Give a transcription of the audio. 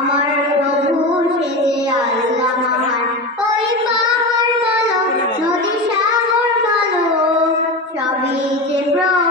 আমার প্রভু সে যে আল্লাহ মহান ওই পাহাড় বলো যে প্রভু